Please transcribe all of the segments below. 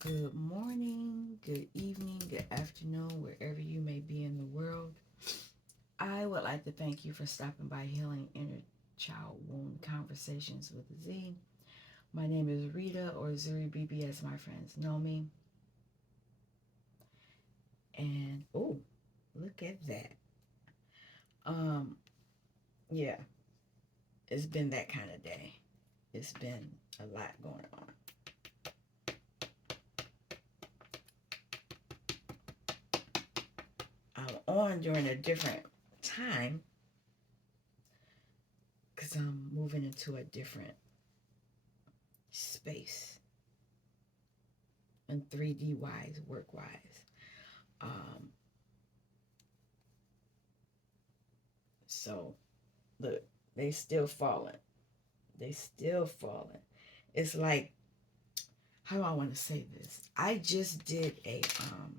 Good morning, good evening, good afternoon, wherever you may be in the world. I would like to thank you for stopping by Healing Inner Child Wound Conversations with Z. My name is Rita, or Zuri BB as my friends know me. And oh, look at that. Um, yeah, it's been that kind of day. It's been a lot going on. I'm on during a different time because I'm moving into a different space and 3D wise, work wise. Um, so look, they still falling. They still falling. It's like, how do I want to say this? I just did a uh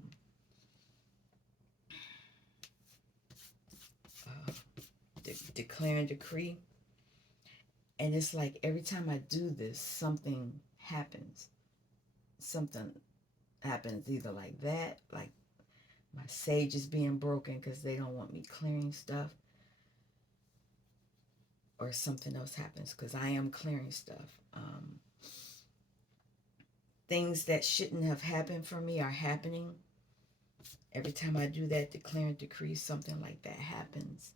declare and decree, and it's like every time I do this, something happens. Something happens either like that, like my sage is being broken because they don't want me clearing stuff, or something else happens because I am clearing stuff. Things that shouldn't have happened for me are happening. Every time I do that, declare and decree, something like that happens.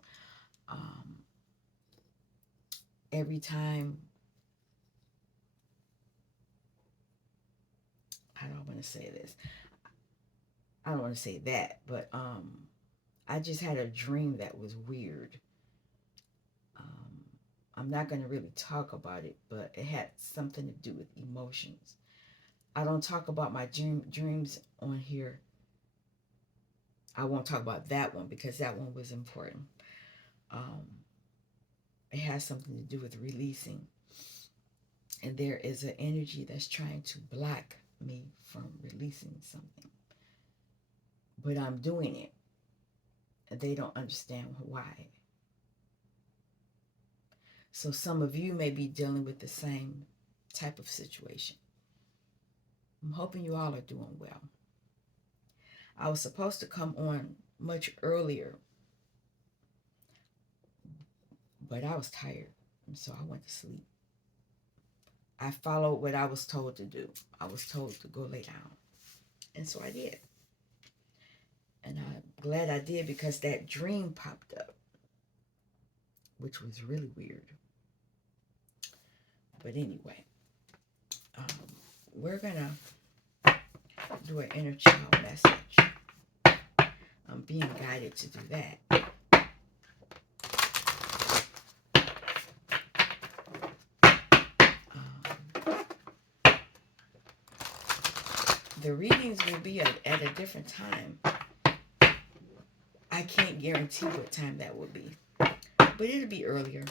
Um, every time, I don't want to say this. I don't want to say that, but I just had a dream that was weird. Um, I'm not going to really talk about it, but it had something to do with emotions. I don't talk about my dreams on here. I won't talk about that one because that one was important. Um, it has something to do with releasing. And there is an energy that's trying to block me from releasing something. But I'm doing it. And they don't understand why. So some of you may be dealing with the same type of situation. I'm hoping you all are doing well. I was supposed to come on much earlier, but I was tired. And so I went to sleep. I followed what I was told to do. I was told to go lay down. And so I did. And I'm glad I did because that dream popped up, which was really weird. But anyway, um, we're going to do an inner child message. I'm being guided to do that. The readings will be at a different time. I can't guarantee what time that will be, but it'll be earlier.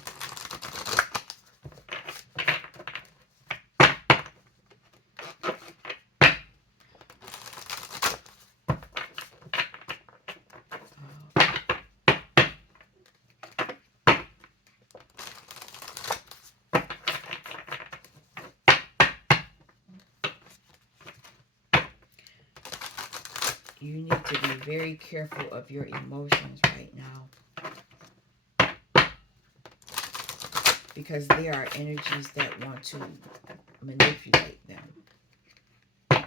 You need to be very careful of your emotions right now because there are energies that want to manipulate them. Okay.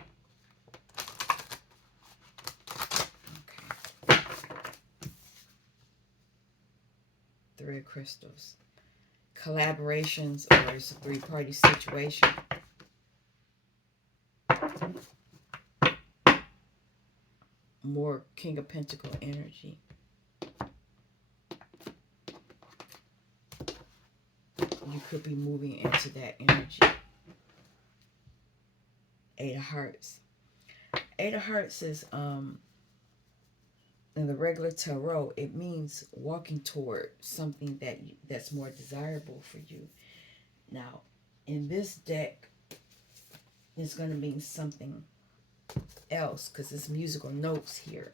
Thread crystals. Collaborations, or it's a three-party situation. More King of Pentacle energy. You could be moving into that energy. Eight of Hearts. Eight of Hearts is in the regular tarot, it means walking toward something that's more desirable for you. Now, in this deck, it's going to mean something else because it's musical notes here.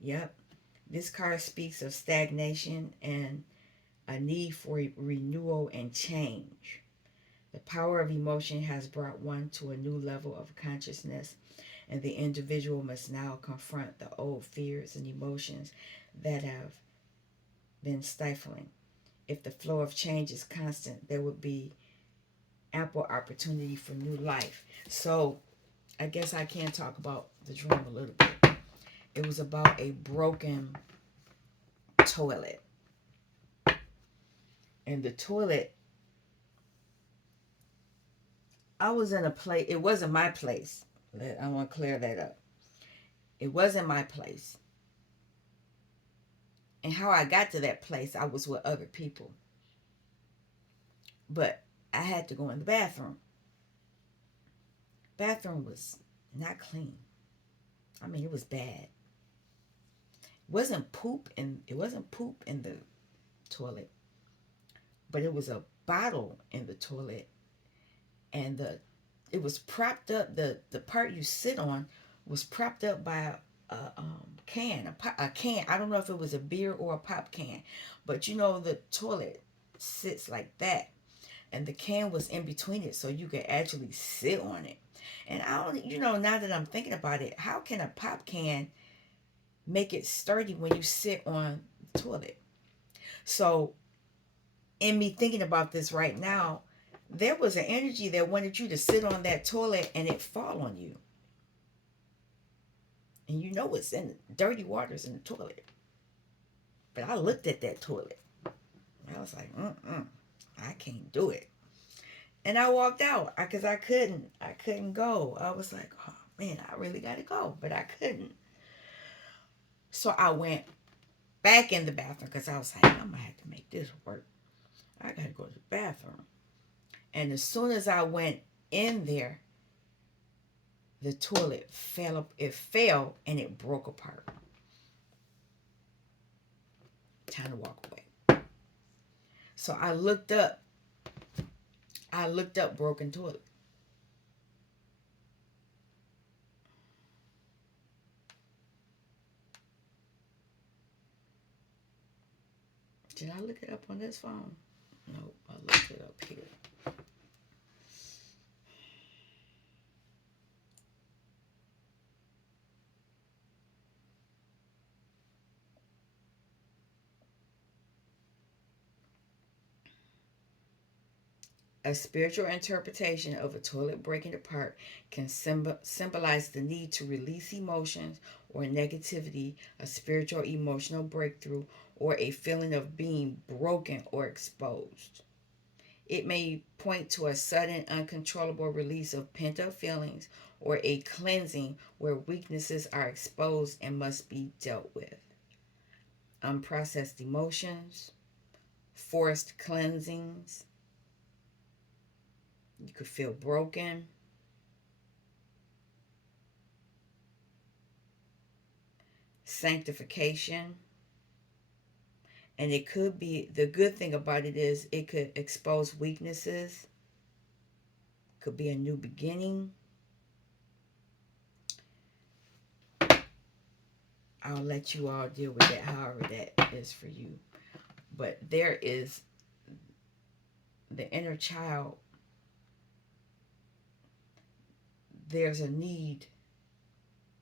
Yep. This card speaks of stagnation and a need for renewal and change. The power of emotion has brought one to a new level of consciousness, and the individual must now confront the old fears and emotions that have been stifling. If the flow of change is constant, there would be ample opportunity for new life. So, I guess I can talk about the dream a little bit. It was about a broken toilet. And the toilet, I was in a place, it wasn't my place. I want to clear that up. It wasn't my place. And how I got to that place, I was with other people. But I had to go in the bathroom. Bathroom was not clean. I mean, it was bad. It wasn't poop in the toilet, but it was a bottle in the toilet, and it was propped up. The part you sit on was propped up by a can. I don't know if it was a beer or a pop can, but the toilet sits like that, and the can was in between it, so you could actually sit on it. And I don't, now that I'm thinking about it, how can a pop can make it sturdy when you sit on the toilet? So, in me thinking about this right now, there was an energy that wanted you to sit on that toilet and it fall on you. And it's in dirty waters in the toilet. But I looked at that toilet. I was like, I can't do it. And I walked out because I couldn't go. I was like, oh man, I really got to go, but I couldn't. So I went back in the bathroom because I was like, I'm going to have to make this work. I got to go to the bathroom. And as soon as I went in there, the toilet fell up. It fell and it broke apart. Time to walk away. So I looked up. Broken toilet. Did I look it up on this phone? Nope, I looked it up here. A spiritual interpretation of a toilet breaking apart can symbolize the need to release emotions or negativity, a spiritual emotional breakthrough, or a feeling of being broken or exposed. It may point to a sudden, uncontrollable release of pent up feelings or a cleansing where weaknesses are exposed and must be dealt with. Unprocessed emotions, forced cleansings, you could feel broken, sanctification, and it could be, the good thing about it is it could expose weaknesses, could be a new beginning. I'll let you all deal with that however that is for you. But there is the inner child, there's a need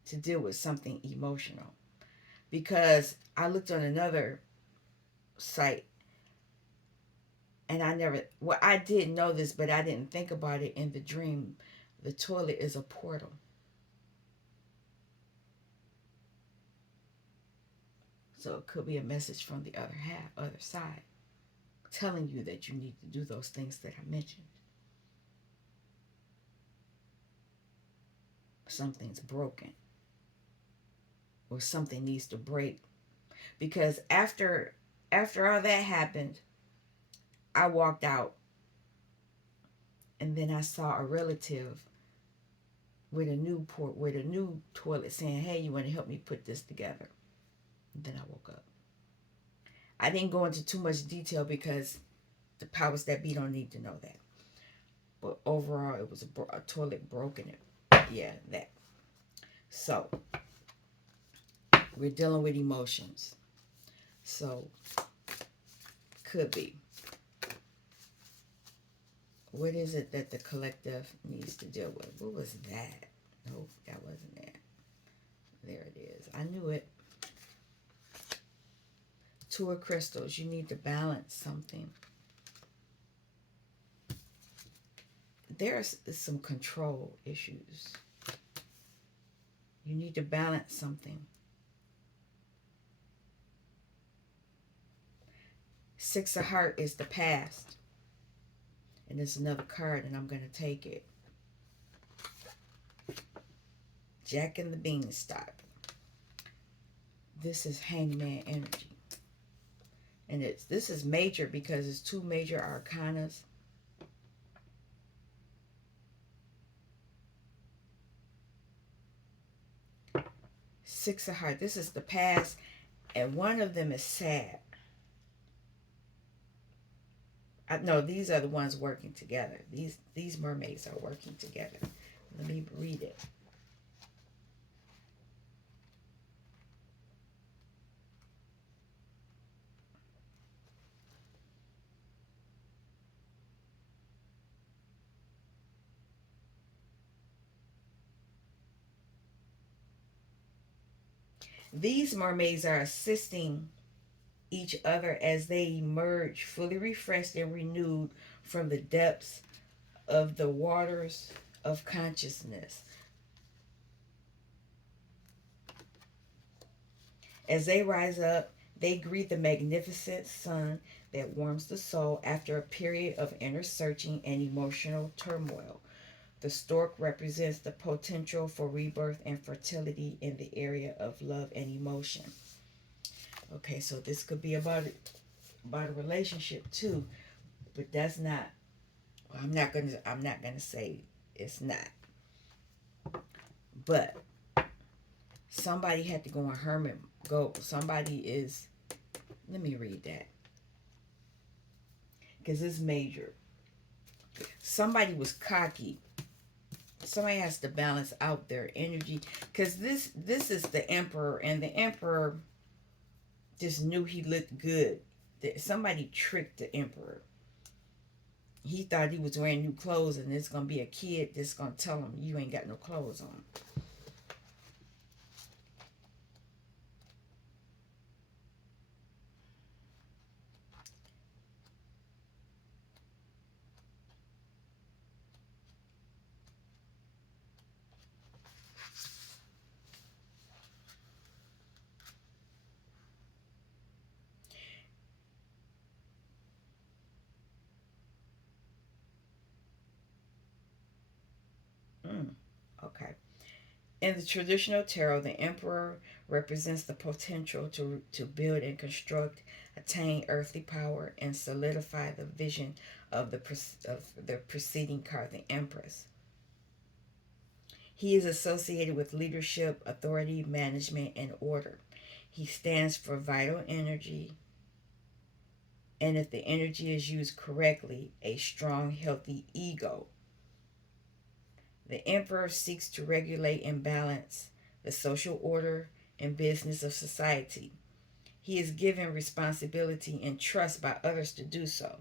to deal with something emotional. Because I looked on another site and I did know this, but I didn't think about it in the dream. The toilet is a portal. So it could be a message from the other side, telling you that you need to do those things that I mentioned. Something's broken or something needs to break. Because after all that happened, I walked out and then I saw a relative with a new toilet saying, "Hey, you want to help me put this together?" And then I woke up. I didn't go into too much detail because the powers that be don't need to know that. But overall, it was a toilet broken. Yeah, that. So We're dealing with emotions. So, could be. What is it that the collective needs to deal with? What was that? Nope, that wasn't it. There it is. I knew it. Two of crystals. You need to balance something. There's some control issues. You need to balance something. Six of Heart is the past. And there's another card, and I'm going to take it. Jack and the Beanstalk. This is Hangman energy. And this is major because it's two major arcanas. Six of Hearts. This is the past, and one of them is sad. No, these are the ones working together. These mermaids are working together. Let me read it. These mermaids are assisting each other as they emerge fully refreshed and renewed from the depths of the waters of consciousness. As they rise up, they greet the magnificent sun that warms the soul after a period of inner searching and emotional turmoil. The stork represents the potential for rebirth and fertility in the area of love and emotion. Okay, so this could be about a relationship too, but that's not. Well, I'm not gonna say it's not. But somebody had to go on hermit go. Somebody is. Let me read that because it's major. Somebody was cocky. Somebody has to balance out their energy because this is the emperor, and the emperor just knew he looked good. Somebody tricked the emperor. He thought he was wearing new clothes, and there's gonna be a kid that's gonna tell him you ain't got no clothes on. Okay. In the traditional tarot, the emperor represents the potential to build and construct, attain earthly power, and solidify the vision of the preceding card, the empress. He is associated with leadership, authority, management, and order. He stands for vital energy, and if the energy is used correctly, a strong, healthy ego. The emperor seeks to regulate and balance the social order and business of society. He is given responsibility and trust by others to do so.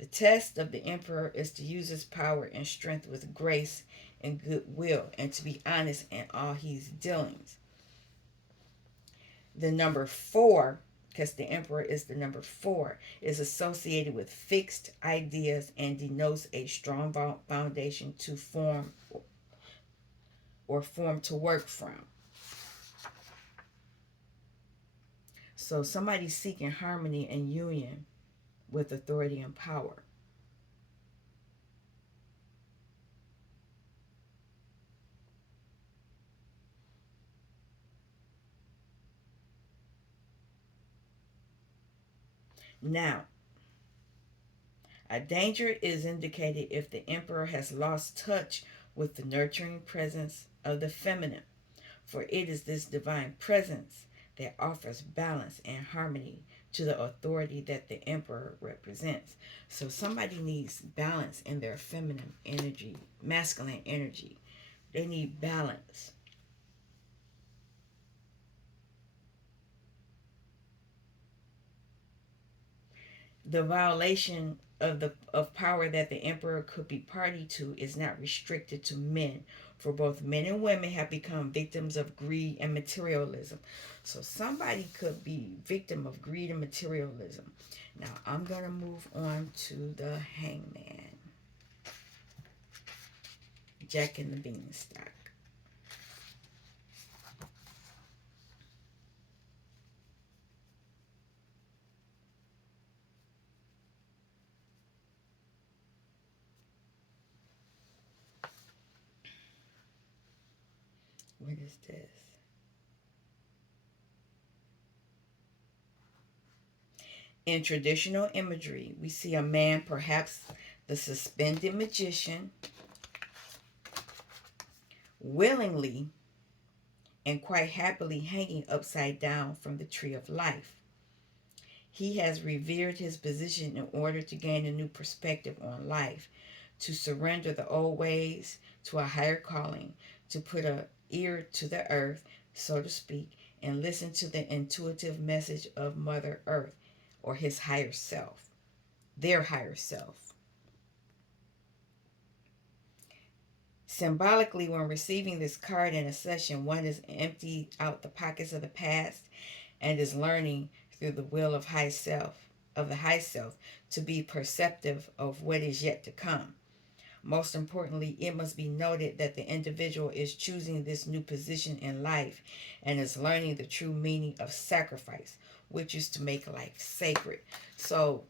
The test of the emperor is to use his power and strength with grace and goodwill, and to be honest in all his dealings. The number 4, because the emperor is the number 4, is associated with fixed ideas and denotes a strong foundation to form to work from. So somebody's seeking harmony and union with authority and power. Now, a danger is indicated if the emperor has lost touch with the nurturing presence of the feminine, for it is this divine presence that offers balance and harmony to the authority that the emperor represents. So somebody needs balance in their feminine energy, masculine energy. They need balance. The violation of power that the emperor could be party to is not restricted to men, for both men and women have become victims of greed and materialism. So somebody could be victim of greed and materialism. Now I'm going to move on to the hangman, Jack and the Beanstalk. What is this? In traditional imagery, we see a man, perhaps the suspended magician, willingly and quite happily hanging upside down from the tree of life. He has revered his position in order to gain a new perspective on life, to surrender the old ways to a higher calling, to put a ear to the earth, so to speak, and listen to the intuitive message of Mother Earth, or his higher self, their higher self. Symbolically, when receiving this card in a session, one is emptied out the pockets of the past and is learning through the will of the high self, to be perceptive of what is yet to come. Most importantly, it must be noted that the individual is choosing this new position in life and is learning the true meaning of sacrifice, which is to make life sacred. So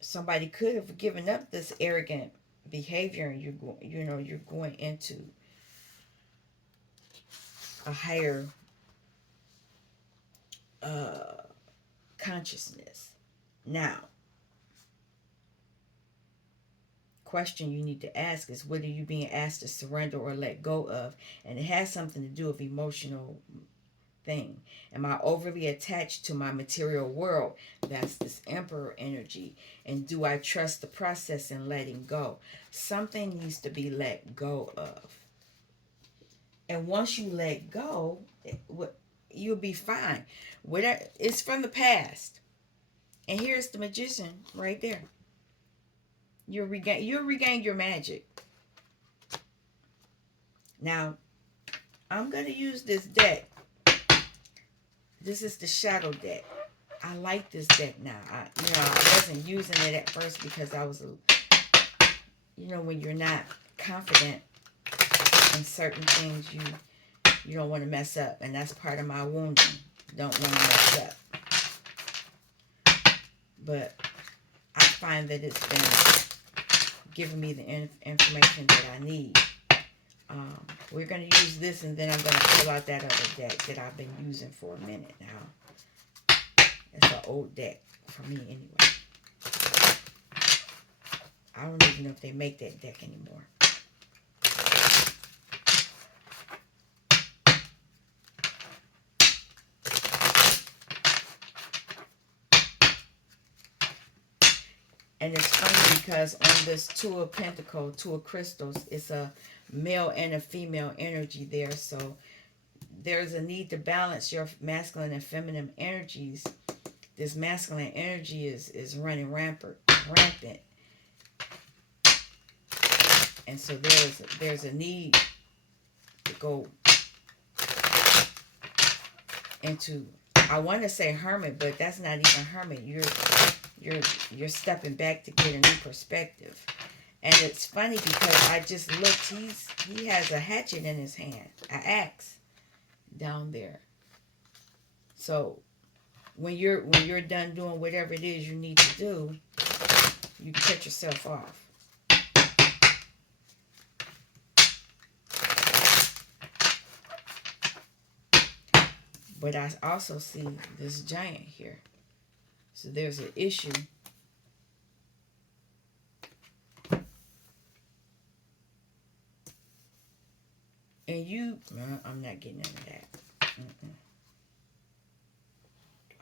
somebody could have given up this arrogant behavior, and you're going into a higher uh, consciousness. Now, question you need to ask is, what are you being asked to surrender or let go of? And it has something to do with emotional thing. Am I overly attached to my material world? That's this emperor energy. And do I trust the process in letting go? Something needs to be let go of. And once you let go, you'll be fine. It's from the past. And here's the magician right there. You'll regain your magic. Now, I'm going to use this deck. This is the shadow deck. I like this deck now. I wasn't using it at first because I was, when you're not confident in certain things, you don't want to mess up. And that's part of my wounding. Don't want to mess up. But I find that it's been giving me the information that I need. We're going to use this, and then I'm going to pull out that other deck that I've been using for a minute now. It's an old deck for me anyway. I don't even know if they make that deck anymore. And it's funny because on this Two of Pentacles, Two of Crystals, it's a male and a female energy there. So there's a need to balance your masculine and feminine energies. This masculine energy is running rampant. And so there's a need to go into, I want to say hermit, but that's not even hermit. You're stepping back to get a new perspective. And it's funny because I just looked, he has a hatchet in his hand, an axe down there. So when you're done doing whatever it is you need to do, you cut yourself off. But I also see this giant here. So there's an issue. And I'm not getting into that. Do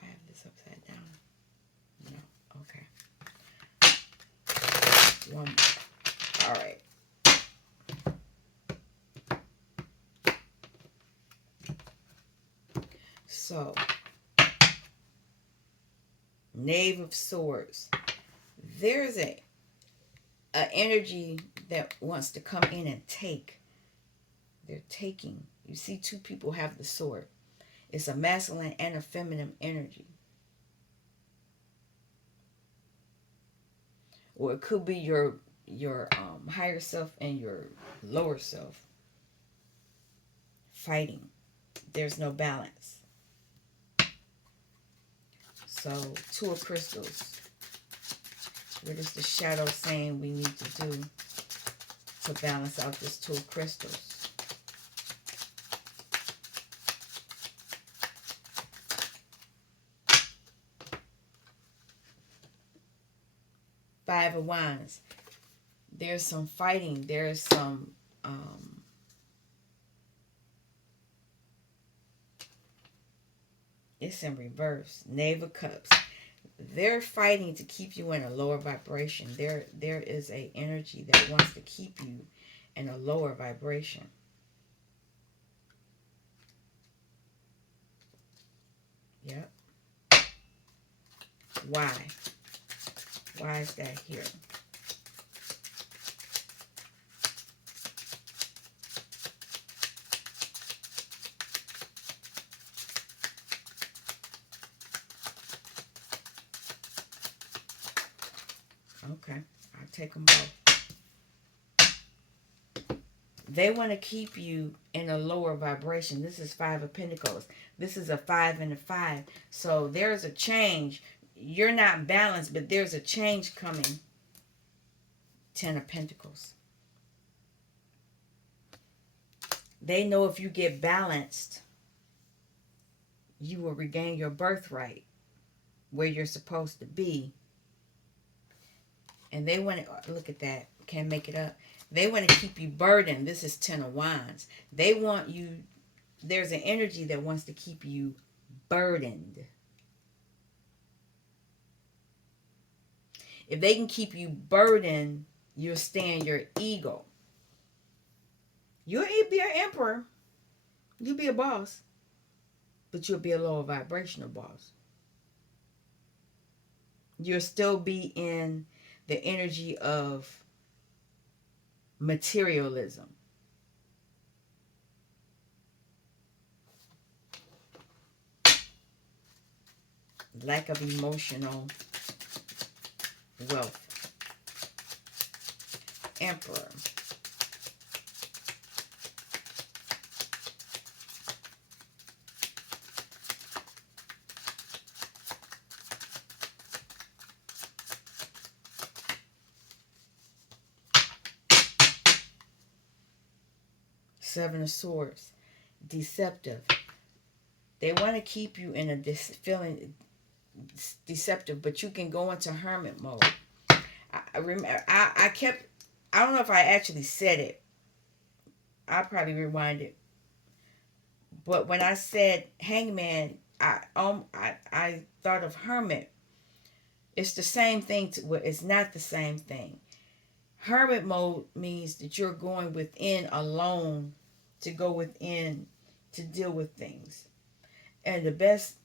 I have this upside down? No. Okay. One. All right. So, Knave of Swords. There's a energy that wants to come in and take. They're taking. You see two people have the sword. It's a masculine and a feminine energy. Or it could be your higher self and your lower self fighting. There's no balance. So, two of crystals. What is the shadow saying we need to do to balance out this two of crystals? Five of Wands. There's some fighting. There's some it's in reverse. Knave of Cups. They're fighting to keep you in a lower vibration. There is a energy that wants to keep you in a lower vibration. Yep. Why? Why is that here? Okay, I'll take them both. They want to keep you in a lower vibration. This is Five of Pentacles. This is a 5 and a 5. So there's a change. You're not balanced, but there's a change coming. 10 of Pentacles. They know if you get balanced, you will regain your birthright where you're supposed to be. And they want to, look at that, can't make it up. They want to keep you burdened. This is 10 of Wands. They want you, there's an energy that wants to keep you burdened. If they can keep you burdened, you'll stay in your ego. You'll be an emperor. You'll be a boss. But you'll be a lower vibrational boss. You'll still be in the energy of materialism. Lack of emotional wealth. Emperor. Seven of Swords. Deceptive. They want to keep you in a feeling deceptive, but you can go into hermit mode. I remember I kept, I don't know if I actually said it. I'll probably rewind it. But when I said hangman, I thought of hermit. It's the same thing. Well, it's not the same thing. Hermit mode means that you're going within alone to go within to deal with things. And the deck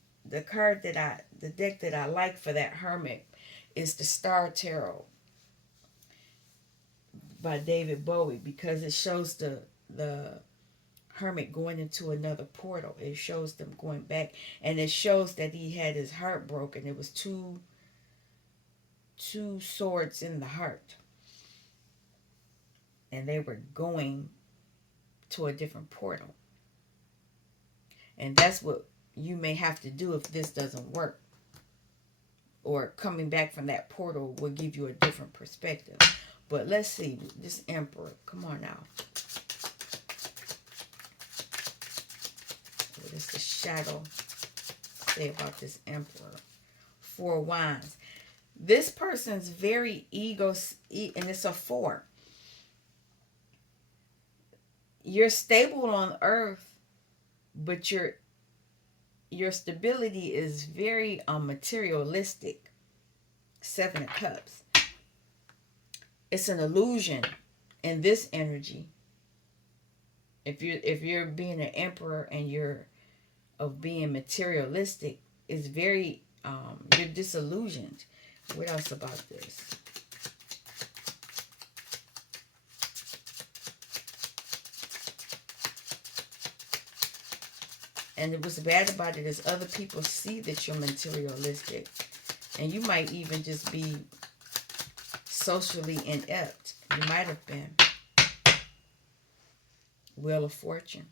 that I like for that hermit is the Star Tarot by David Bowie, because it shows the hermit going into another portal. It shows them going back, and it shows that he had his heart broken. It was two swords in the heart, and they were going to a different portal. And that's what you may have to do if this doesn't work, or coming back from that portal will give you a different perspective. But let's see, this Emperor, come on now. What does the shadow say about this Emperor? Four Wands. This person's very and it's a 4. You're stable on earth, but your stability is very materialistic. 7 of Cups. It's an illusion in this energy. If you're being an emperor and you're of being materialistic, it's very you're disillusioned. What else about this? And what's bad about it is other people see that you're materialistic. And you might even just be socially inept. You might have been. Wheel of Fortune.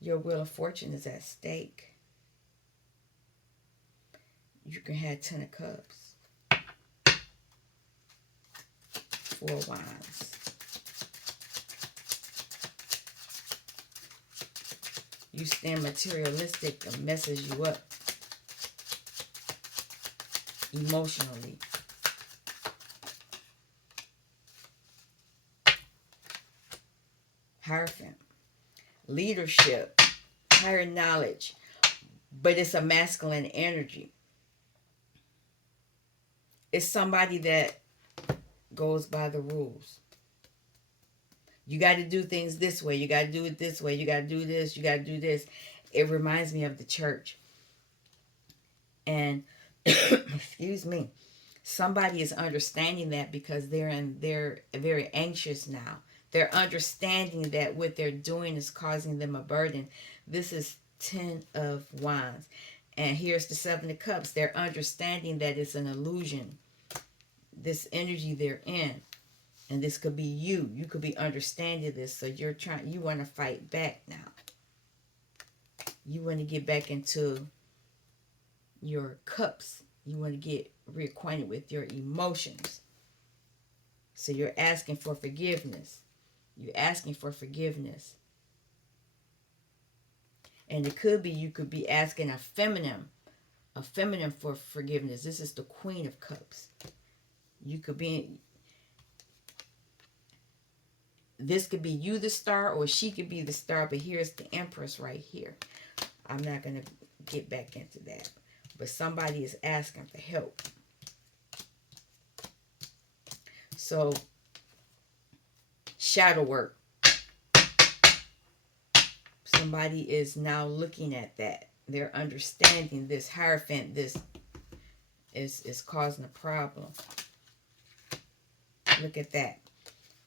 Your Wheel of Fortune is at stake. You can have 10 of Cups. 4 of Wands. You stand materialistic and messes you up emotionally. Hierophant. Leadership. Higher knowledge. But it's a masculine energy. It's somebody that goes by the rules. You got to do things this way. You got to do it this way. You got to do this. You got to do this. It reminds me of the church. And, excuse me, somebody is understanding that because they're very anxious now. They're understanding that what they're doing is causing them a burden. This is 10 of Wands. And here's the 7 of Cups. They're understanding that it's an illusion. This energy they're in. And this could be you. You could be understanding this. So you want to fight back now. You want to get back into your cups. You want to get reacquainted with your emotions. So you're asking for forgiveness. You're asking for forgiveness. And it could be you could be asking a feminine for forgiveness. This is the Queen of Cups. You could be, this could be you the star, or she could be the star, but here's the Empress right here. I'm not going to get back into that. But somebody is asking for help. So, shadow work. Somebody is now looking at that. They're understanding this Hierophant, this is causing a problem. Look at that.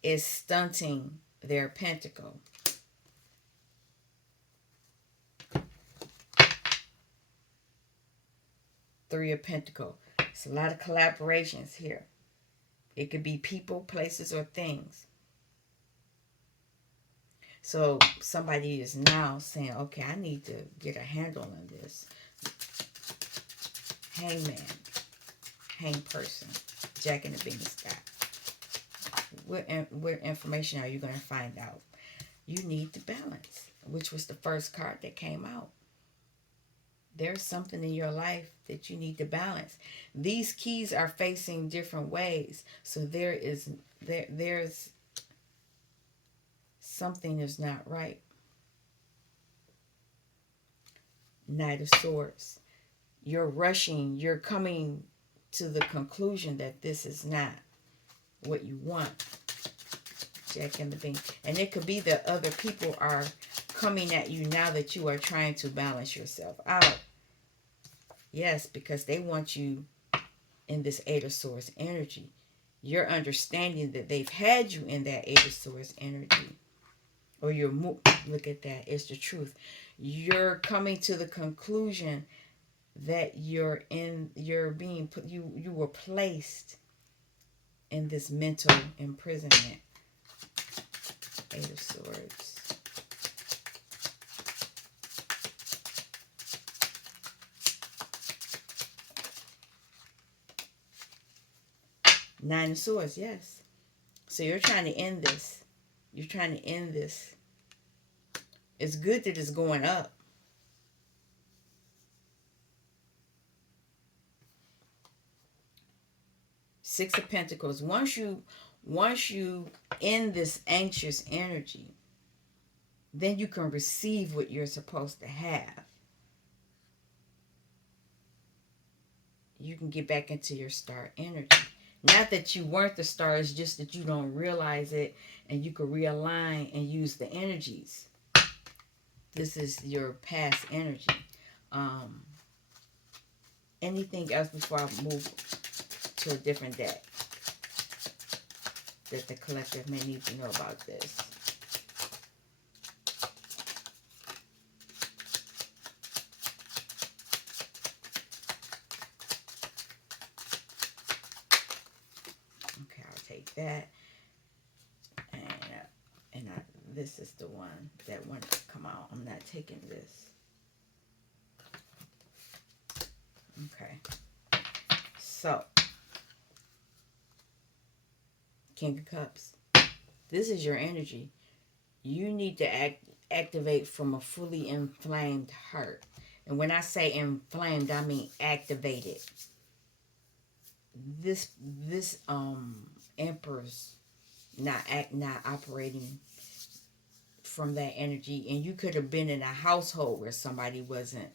It's stunting their pentacle. Three of Pentacles. It's a lot of collaborations here. It could be people, places, or things. So somebody is now saying, okay, I need to get a handle on this. Hangman. Hang person. Jack in the Bean Sky. What information are you going to find out? You need to balance, which was the first card that came out. There's something in your life that you need to balance. These keys are facing different ways. So there's something is not right. Knight of Swords. You're rushing. You're coming to the conclusion that this is not what you want. Jack in the Bean. And it could be that other people are coming at you now that you are trying to balance yourself out. Yes, because they want you in this Eight of Swords energy. You're understanding that they've had you in that Eight of Swords energy. Or you're, look at that, it's the truth. You're coming to the conclusion that you're being put, you were placed in this mental imprisonment. Eight of Swords. Nine of Swords, yes. So you're trying to end this. You're trying to end this. It's good that it's going up. Six of Pentacles. Once you end this anxious energy, then you can receive what you're supposed to have. You can get back into your star energy. Not that you weren't the star, it's just that you don't realize it, and you can realign and use the energies. This is your past energy. anything else before I move to a different deck that the collective may need to know about this? Okay, I'll take that. This is the one that wanted to come out. I'm not taking this. Okay. So, King of Cups. This is your energy. You need to activate from a fully inflamed heart. And when I say inflamed, I mean activated. This Empress not operating from that energy, and you could have been in a household where somebody wasn't,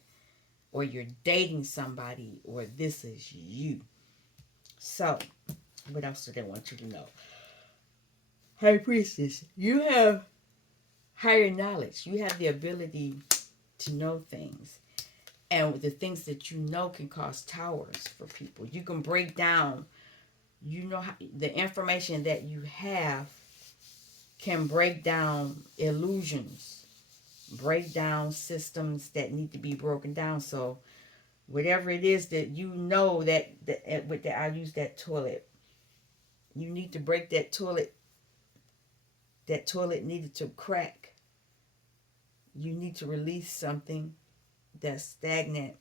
or you're dating somebody, or this is you. So, what else do they want you to know? High Priestess, you have higher knowledge. You have the ability to know things. And the things that you know can cause towers for people. You can break down, the information that you have can break down illusions, break down systems that need to be broken down. So whatever it is that you know that I use that toilet. You need to break that toilet. That toilet needed to crack. You need to release something that's stagnant,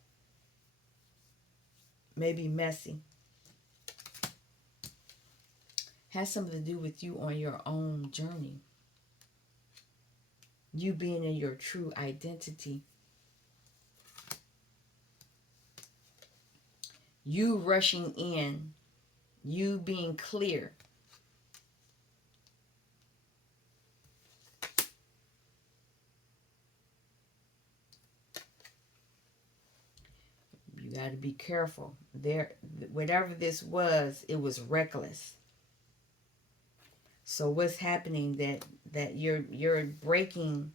maybe messy. Has something to do with you on your own journey. You being in your true identity. You rushing in. You being clear. You got to be careful. Whatever this was, it was reckless. So what's happening that you're breaking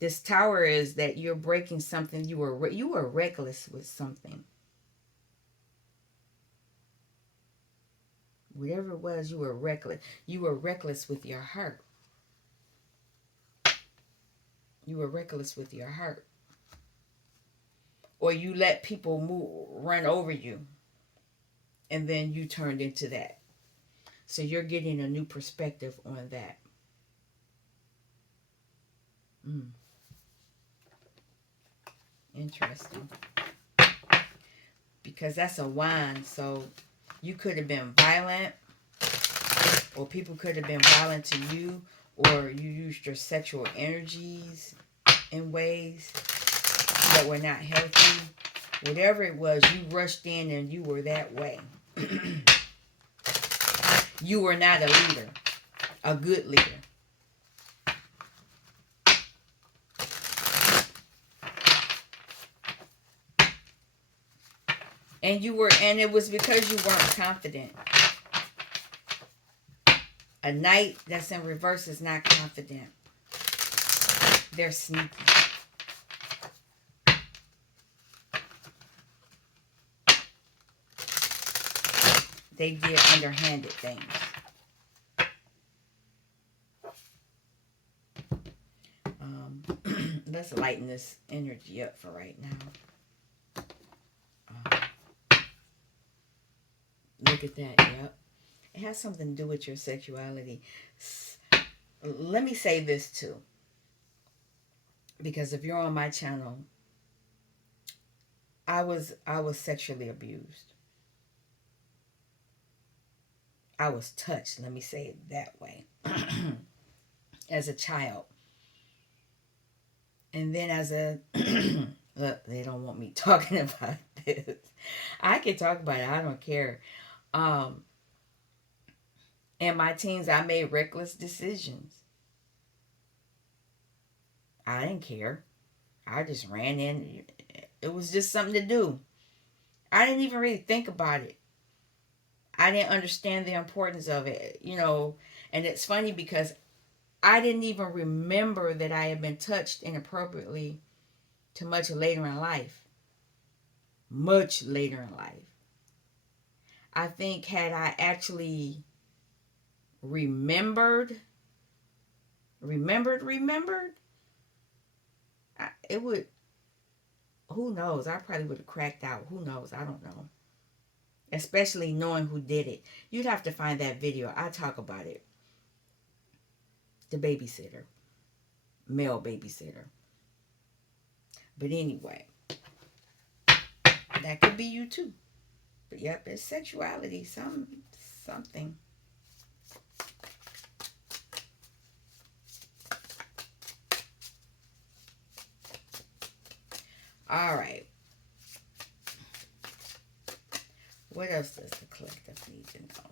this tower is that you're breaking something. You were reckless with something. Whatever it was, you were reckless. You were reckless with your heart. You were reckless with your heart. Or you let people run over you. And then you turned into that. So you're getting a new perspective on that. Interesting. Because that's a wand. So you could have been violent. Or people could have been violent to you. Or you used your sexual energies in ways that were not healthy. Whatever it was, you rushed in and you were that way. You were not a leader, a good leader. And it was because you weren't confident. A knight that's in reverse is not confident. They're sneaky. They did underhanded things. Let's lighten this energy up for right now. Look at that, yep. It has something to do with your sexuality. Let me say this too. Because if you're on my channel, I was sexually abused. I was touched, let me say it that way. As a child. And then as a look, they don't want me talking about this. I can talk about it, I don't care. In my teens, I made reckless decisions. I didn't care. I just ran in. It was just something to do. I didn't even really think about it. I didn't understand the importance of it, And it's funny because I didn't even remember that I had been touched inappropriately too much later in life. much later in life. I think had I actually remembered, remembered, it would, who knows? I probably would have cracked out. Who knows? I don't know. Especially knowing who did it. You'd have to find that video. I talk about it. The babysitter, male babysitter. But anyway, that could be you too. But yep, it's sexuality, something. All right. What else does the collective need to know?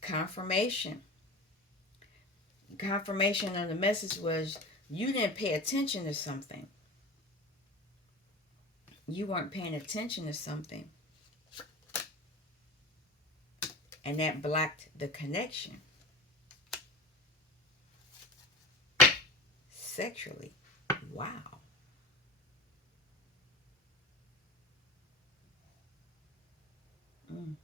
Confirmation. Confirmation on the message was you didn't pay attention to something. You weren't paying attention to something. And that blocked the connection. Sexually. Wow. Mm.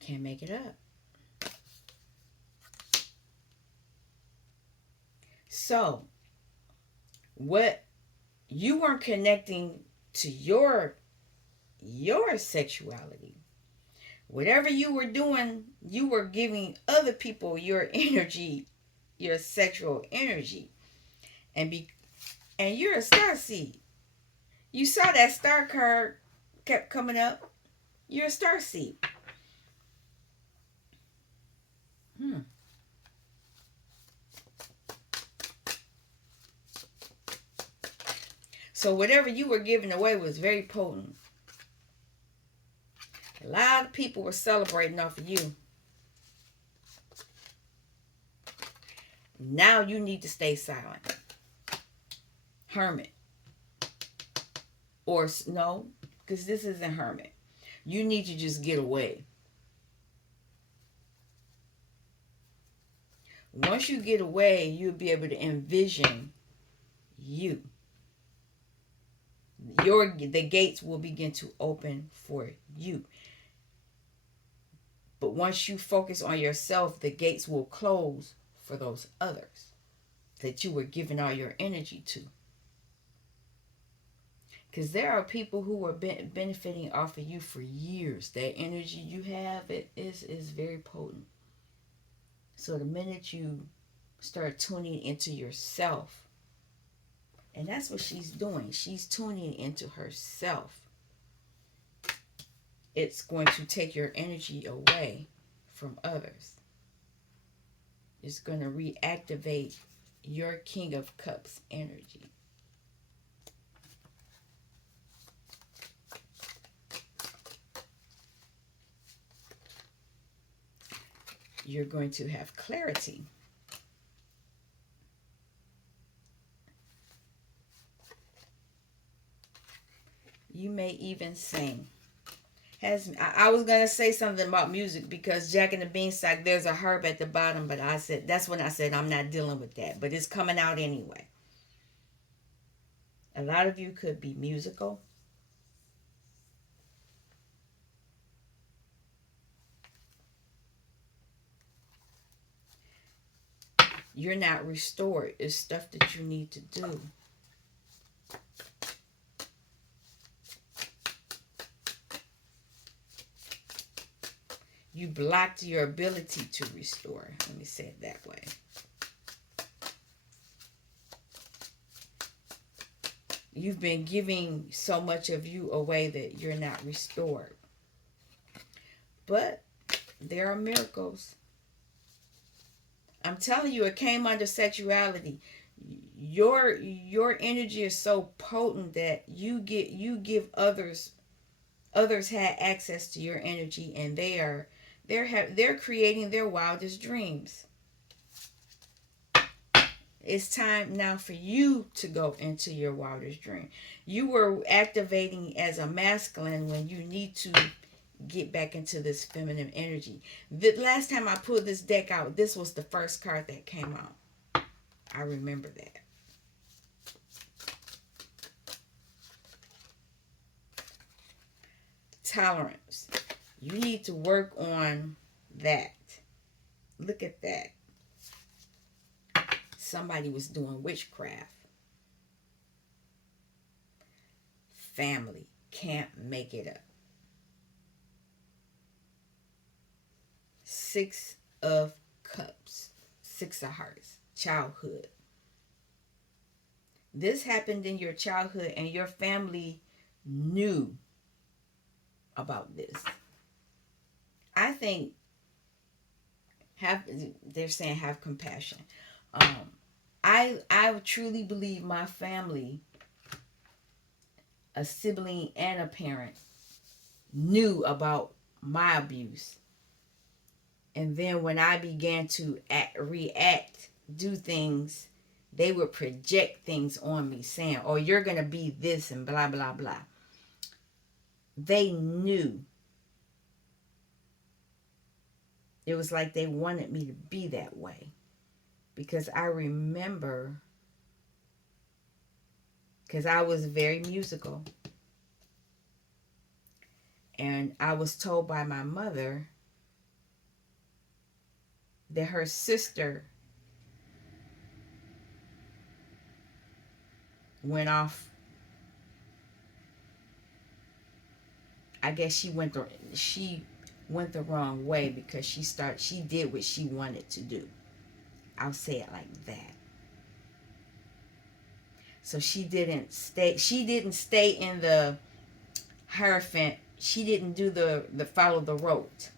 Can't make it up. So, what you weren't connecting to your sexuality. Whatever you were doing, you were giving other people your energy, your sexual energy. And you're a star seed. You saw that star card kept coming up. You're a star seed. Hmm. So whatever you were giving away was very potent. A lot of people were celebrating off of you. Now you need to stay silent. Hermit. Or no, because this isn't hermit. You need to just get away. Once you get away, you'll be able to envision you. The gates will begin to open for you. But once you focus on yourself, the gates will close for those others that you were giving all your energy to. Because there are people who are benefiting off of you for years. That energy you have, it is very potent. So the minute you start tuning into yourself, and that's what she's doing. She's tuning into herself. It's going to take your energy away from others. It's going to reactivate your King of Cups energy. You're going to have clarity. You may even sing. I was going to say something about music because Jack and the Beanstalk, there's a herb at the bottom, but I said, that's when I said I'm not dealing with that. But it's coming out anyway. A lot of you could be musical. You're not restored. It's stuff that you need to do. You blocked your ability to restore. Let me say it that way. You've been giving so much of you away that you're not restored. But there are miracles. I'm telling you, it came under sexuality. Your energy is so potent that you give others had access to your energy, and they're creating their wildest dreams. It's time now for you to go into your wildest dream. You were activating as a masculine when you need to get back into this feminine energy. The last time I pulled this deck out, this was the first card that came out. I remember that. Tolerance. You need to work on that. Look at that. Somebody was doing witchcraft. Family can't make it up. 6 of Cups. 6 of Hearts. Childhood. This happened in your childhood and your family knew about this. I think they're saying have compassion. I truly believe my family, a sibling and a parent, knew about my abuse. And then when I began to react, do things, they would project things on me saying, oh, you're going to be this and blah, blah, blah. They knew. It was like they wanted me to be that way. Because I remember, because I was very musical. And I was told by my mother that her sister went off. I guess she went the wrong way because she did what she wanted to do. I'll say it like that. So she didn't stay in the Hierophant. She didn't do the follow the rote.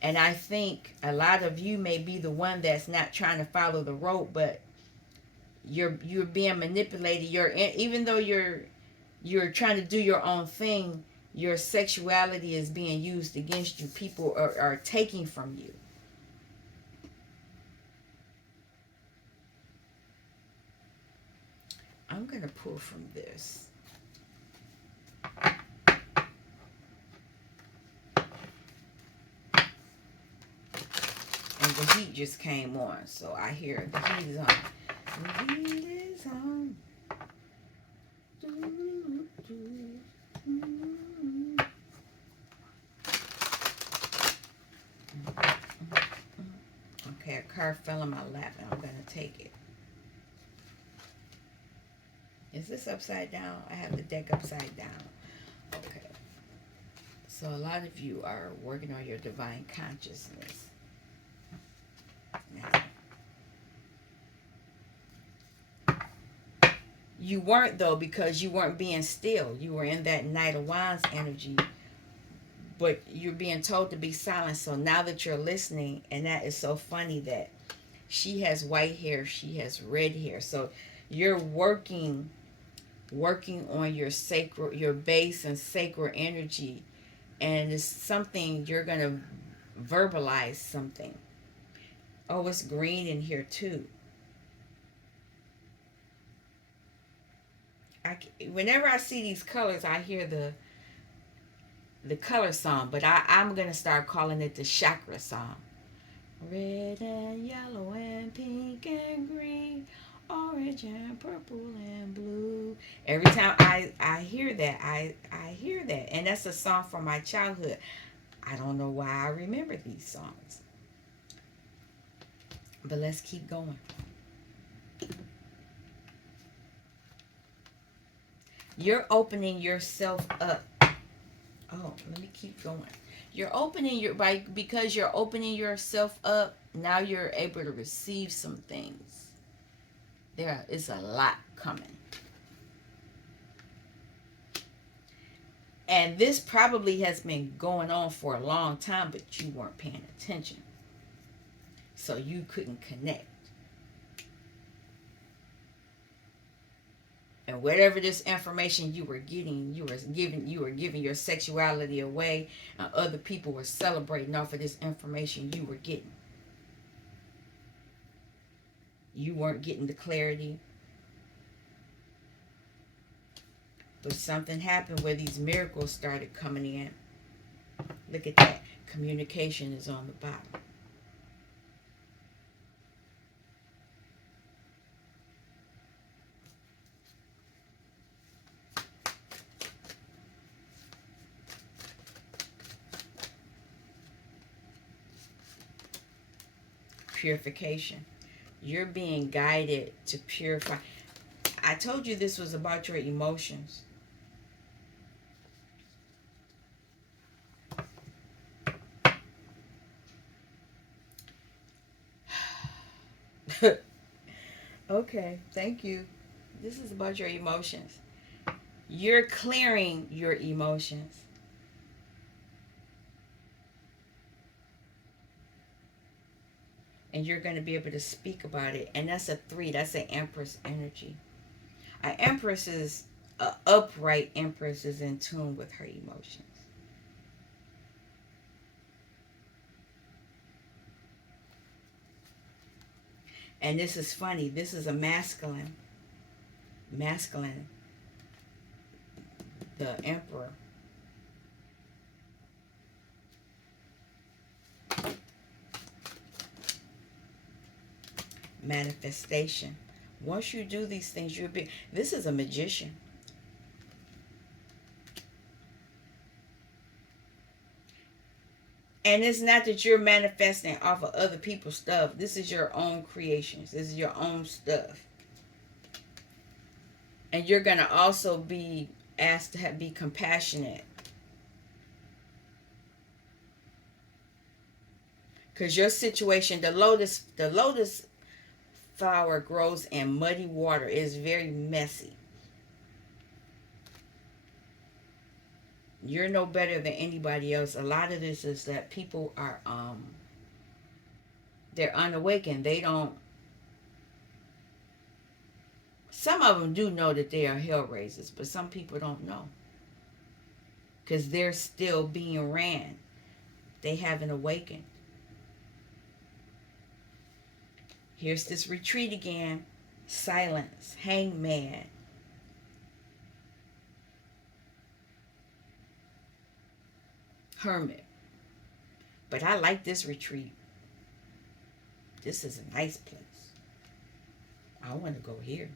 And I think a lot of you may be the one that's not trying to follow the rote, but you're being manipulated. Even though you're trying to do your own thing, your sexuality is being used against you. People are taking from you. I'm going to pull from this. And the heat just came on, so I hear the heat is on. The heat is on. Okay, a card fell in my lap and I'm going to take it. Is this upside down? I have the deck upside down. Okay. So a lot of you are working on your divine consciousness. Now, you weren't, though, because you weren't being still. You were in that Knight of Wands energy, but you're being told to be silent. So now that you're listening, and that is so funny that she has white hair, she has red hair. So you're working on your base and sacred energy, and it's something you're going to verbalize something. Oh, it's green in here too. Whenever I see these colors, I hear the color song, but I'm going to start calling it the chakra song. Red and yellow and pink and green, orange and purple and blue. Every time I hear that, I hear that. And that's a song from my childhood. I don't know why I remember these songs. But let's keep going. You're opening yourself up. Oh, let me keep going. Because you're opening yourself up, now you're able to receive some things. There is a lot coming. And this probably has been going on for a long time, but you weren't paying attention. So you couldn't connect. And whatever this information you were getting, you were giving your sexuality away, and other people were celebrating off of this information you were getting. You weren't getting the clarity. But something happened where these miracles started coming in. Look at that. Communication is on the bottom. Purification. You're being guided to purify. I told you this was about your emotions. Okay, thank you. This is about your emotions. You're clearing your emotions. And you're going to be able to speak about it. And that's a 3. That's an Empress energy. An Empress is, a upright Empress is in tune with her emotions. And this is funny. This is a masculine. Masculine. The Emperor. Manifestation. Once you do these things, you'll be. This is a magician. And it's not that you're manifesting off of other people's stuff. This is your own creations. This is your own stuff. And you're going to also be asked to be compassionate. Because your situation, the lotus flower grows in muddy water. It is very messy. You're no better than anybody else. A lot of this is that people are they're unawakened. They don't. Some of them do know that they are hell raisers, but some people don't know. Because they're still being ran. They haven't awakened. Here's this retreat again. Silence. Hangman. Hermit. But I like this retreat. This is a nice place. I want to go here.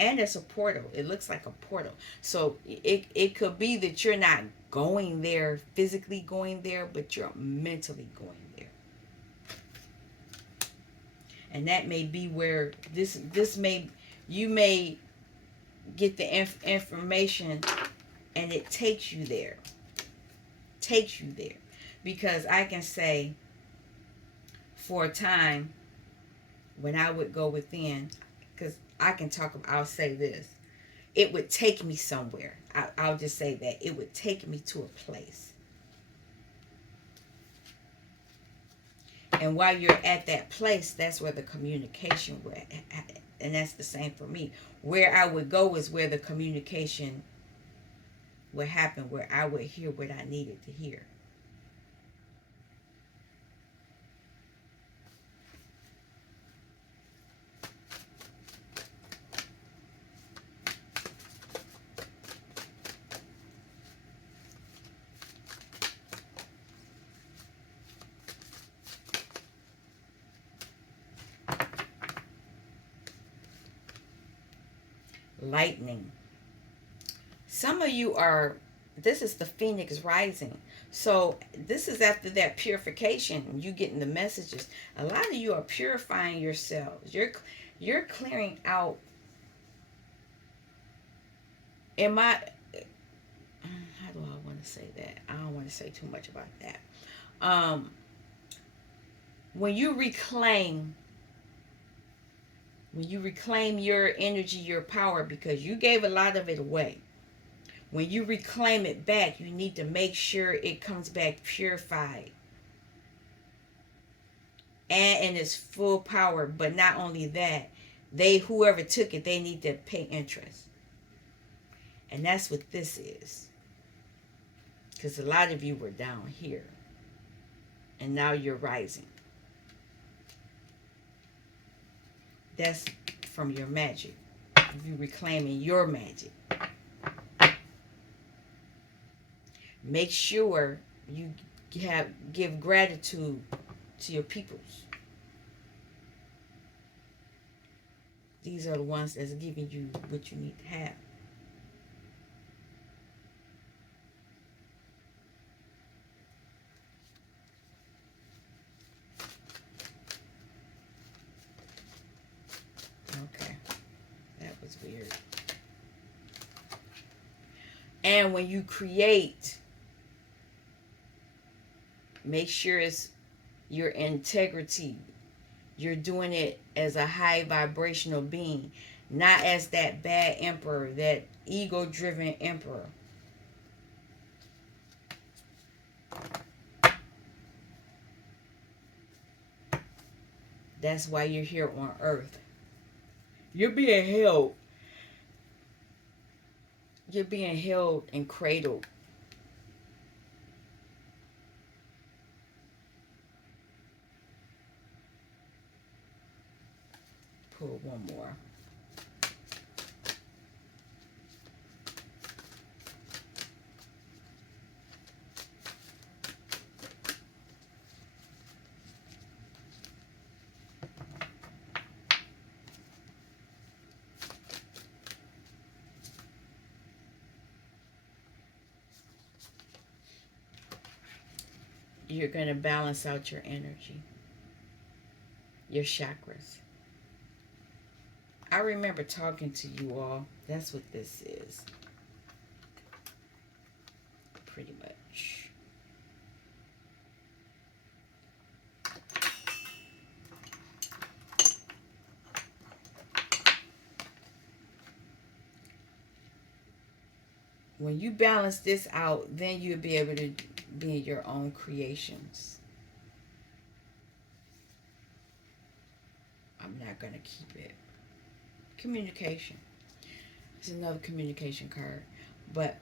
And it's a portal. It looks like a portal. So it could be that you're not going there, physically going there, but you're mentally going there. And that may be where you may get the information and it takes you there. Takes you there. Because I can say, for a time, when I would go within, because I'll say this. It would take me somewhere. I'll just say that. It would take me to a place. And while you're at that place, that's where the communication would, and that's the same for me. Where I would go is where the communication would happen, where I would hear what I needed to hear. Lightning. Some of you are, this is the Phoenix rising. So this is after that purification, you getting the messages. A lot of you are purifying yourselves. You're clearing out. How do I want to say that? I don't want to say too much about that. When you reclaim your energy, your power, because you gave a lot of it away. When you reclaim it back, you need to make sure it comes back purified and in its full power. But not only that, whoever took it, they need to pay interest. And that's what this is. Because a lot of you were down here. And now you're rising. That's from your magic. You reclaiming your magic. Make sure you give gratitude to your peoples. These are the ones that's giving you what you need to have. Okay, that was weird. And when you create, make sure it's your integrity. You're doing it as a high vibrational being, not as that bad emperor, that ego driven emperor. That's why you're here on earth. You're being held. You're being held and cradled. Pull one more. You're going to balance out your energy, your chakras. I remember talking to you all. That's what this is. Pretty much. When you balance this out, then you'll be able to be in your own creations. I'm not going to keep it. Communication. It's another communication card. But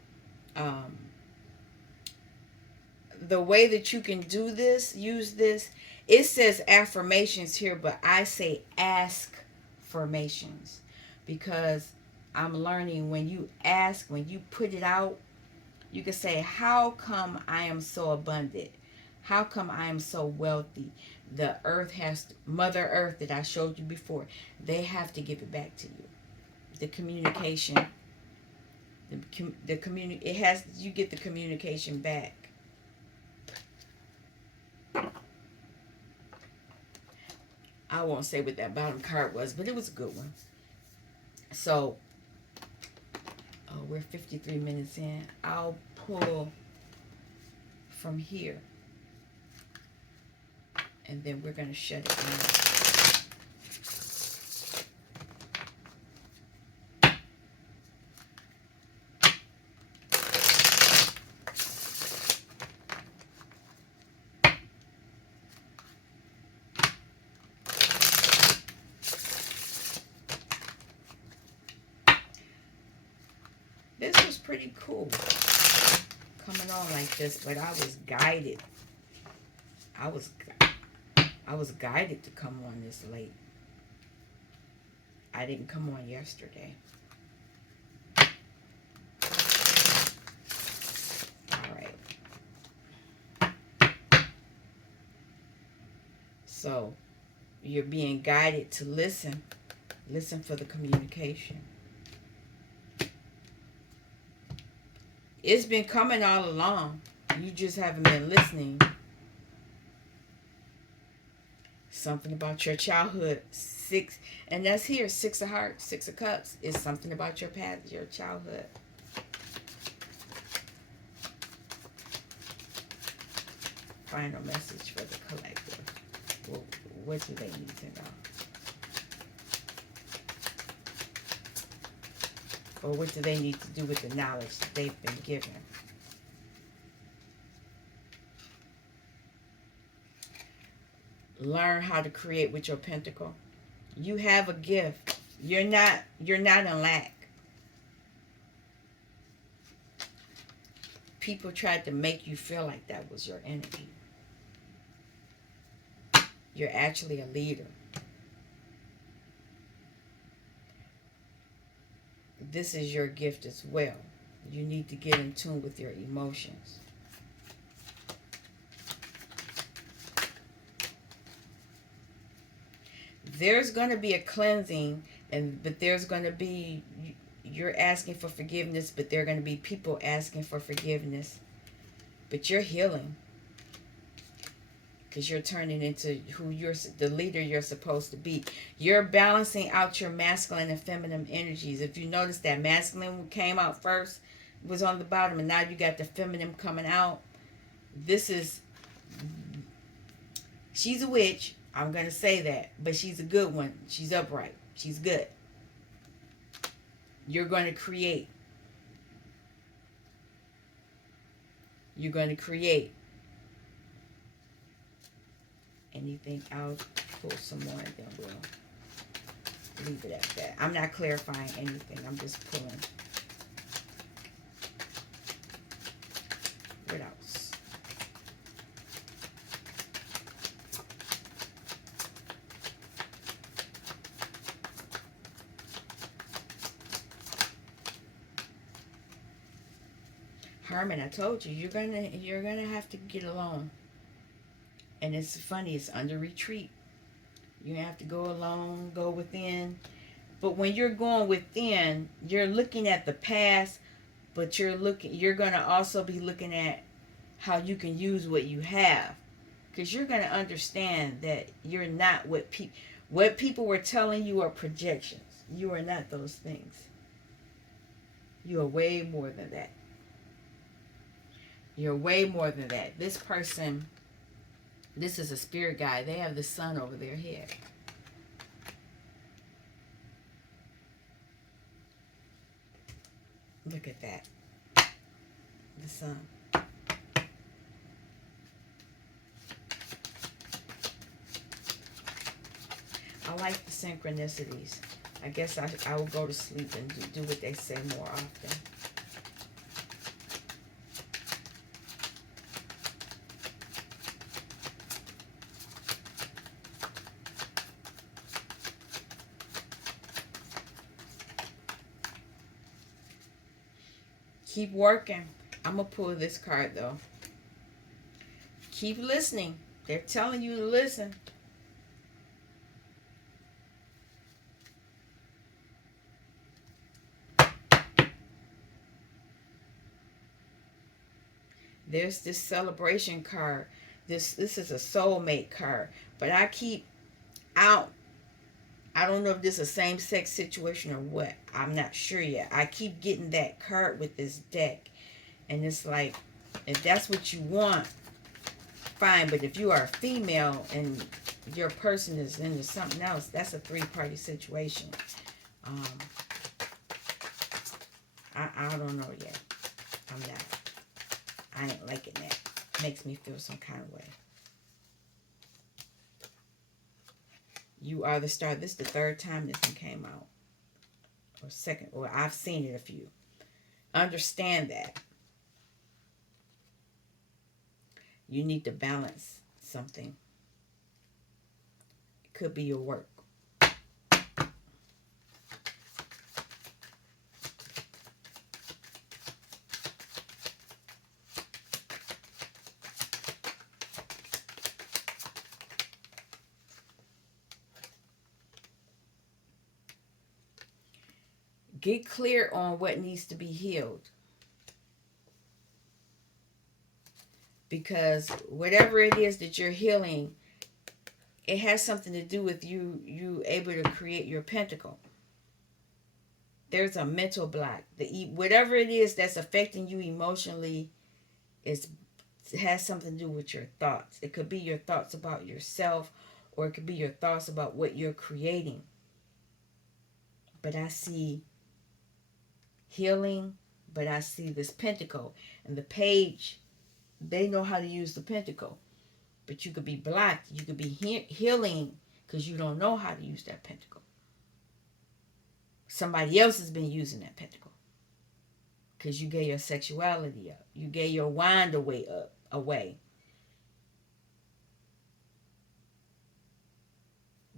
the way that you can do this, use this, it says affirmations here, but I say ask formations, because I'm learning when you ask, when you put it out, you can say, how come I am so abundant? How come I am so wealthy? The earth has to, Mother Earth that I showed you before, they have to give it back to you. The communication, it has, you get the communication back. I won't say what that bottom card was, but it was a good one. So, we're 53 minutes in. I'll pull from here, and then we're going to shut it down. This was pretty cool, coming on like this, but I was guided. I was guided to come on this late. I didn't come on yesterday. All right. So, you're being guided to listen. Listen for the communication. It's been coming all along. You just haven't been listening. Something about your childhood. 6, and that's here. 6 of hearts, 6 of cups. Is something about your past, your childhood. Final message for the collective. Well, what do they need to know? Or what do they need to do with the knowledge that they've been given? Learn how to create with your pentacle. You have a gift. You're not in lack. People tried to make you feel like that was your energy. You're actually a leader. this is your gift as well. You need to get in tune with your emotions. There's going to be a cleansing, but there's going to be, you're asking for forgiveness, but there are going to be people asking for forgiveness. But you're healing, because you're turning into the leader you're supposed to be. You're balancing out your masculine and feminine energies. If you notice, that masculine came out first, was on the bottom, and now you got the feminine coming out. She's a witch, I'm going to say that, but she's a good one. She's upright. She's good. You're going to create. You're going to create. Anything, I'll pull some more and then we'll leave it at that. I'm not clarifying anything. I'm just pulling. What else? Herman, I told you, you're gonna have to get alone. And it's funny, it's under retreat. You have to go alone, go within. But when you're going within, you're looking at the past, but you're going to also be looking at how you can use what you have. Because you're going to understand that you're not what people were telling you are projections. You are not those things. You are way more than that. You're way more than that. This person, this is a spirit guide. They have the sun over their head. Look at that. The sun. I like the synchronicities. I guess I will go to sleep and do what they say more often. Keep working. I'm going to pull this card, though. Keep listening. They're telling you to listen. There's this celebration card. This is a soulmate card. But I don't know if this is a same-sex situation or what. I'm not sure yet. I keep getting that card with this deck. And it's like, if that's what you want, fine. But if you are a female and your person is into something else, that's a three-party situation. I don't know yet. I'm not. I ain't liking that. Makes me feel some kind of way. You are the star. This is the third time this one came out. Or second. Well, I've seen it a few. Understand that. You need to balance something. It could be your work. Get clear on what needs to be healed. Because whatever it is that you're healing, it has something to do with you able to create your pentacle. There's a mental block. Whatever it is that's affecting you emotionally, it has something to do with your thoughts. It could be your thoughts about yourself, or it could be your thoughts about what you're creating. But I see healing, but I see this pentacle. And the page, they know how to use the pentacle. But you could be blocked. You could be healing because you don't know how to use that pentacle. Somebody else has been using that pentacle because you gave your sexuality up. You gave your wand away.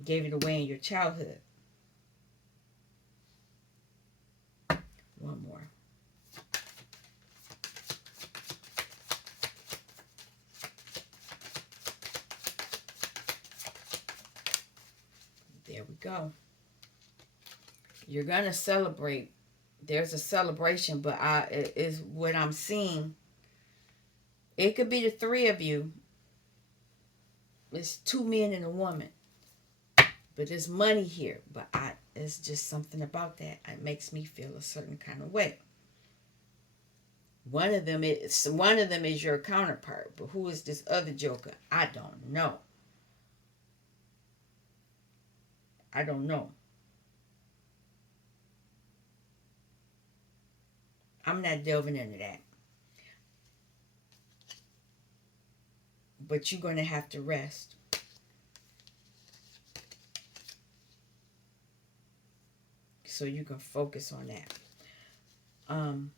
Gave it away in your childhood. There we go. You're going to celebrate. There's a celebration, but is what I'm seeing. It could be the three of you. It's two men and a woman. But there's money here. But it's just something about that. It makes me feel a certain kind of way. One of them is your counterpart. But who is this other joker? I don't know. I don't know. I'm not delving into that. But you're going to have to rest. So you can focus on that. I'm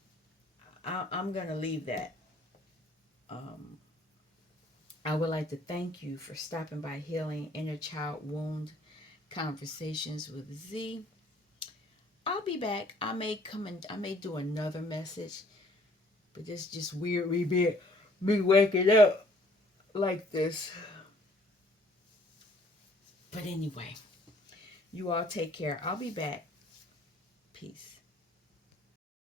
going to leave that. I would like to thank you for stopping by Healing Inner Child Wound Conversations with Z. I'll be back. I may do another message. But this just weird me waking up like this. But anyway, you all take care. I'll be back. Peace.